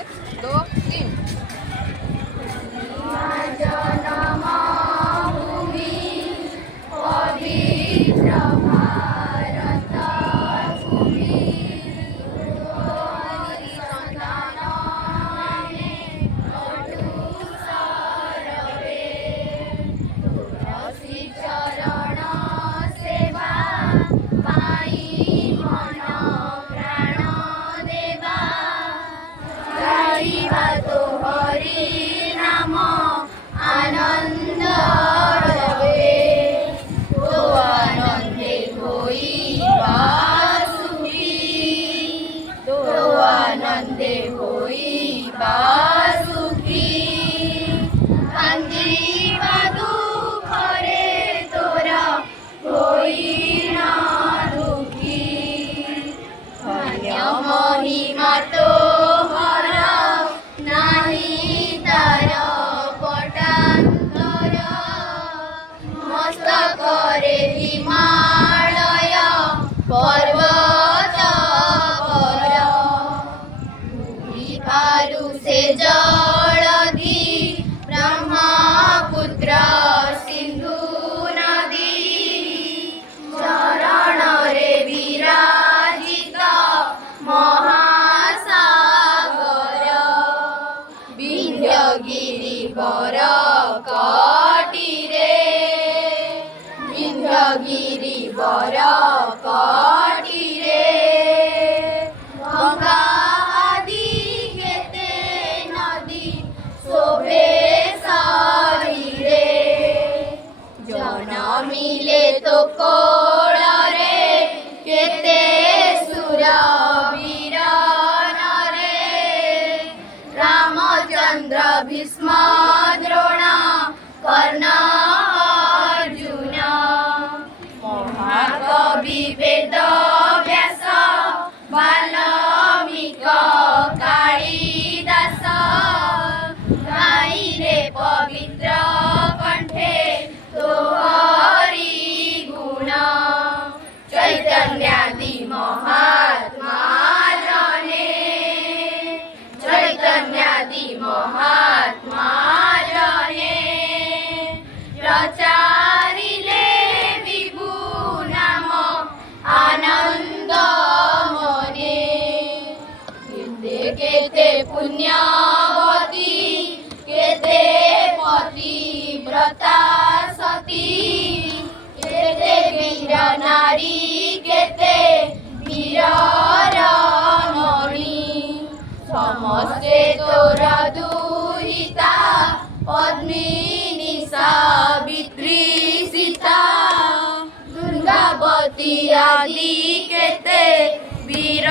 एक दो तीन। आनंदे होइबा सुखी कांदिबा दुखरे तोरा होइना दुखी धन्य महिमा तोहर नाही तार पटांतर मस्तकरे हिमालय पर्वत पारु से जलधि ब्रह्मपुत्र सिंधु नदी चरण रे विराजित महासागर विंध्यगिरि वर कटिरे विंध्यगिरि वर कटिरे गंगा मिले तो कोल रे केते सुर वीर रे रामचंद्र भीष्म द्रोण कर्ण अर्जुन महाकवि वेद व्यास वाल्मीकि कालिदास गाइले पवित्र कंठे तोहरी गुण चैतन्यादि महात्मा जने चैतन्यादि महात्मा जने प्रचारिले विभु नाम आनंद मने केते केते पुण्यवती केते पतिव्रता केते वीर नारी केते वीर रमणी समस्ते तोरा दुहिता पद्मिनी सावित्री सीता दुर्गावती आदि केते वीर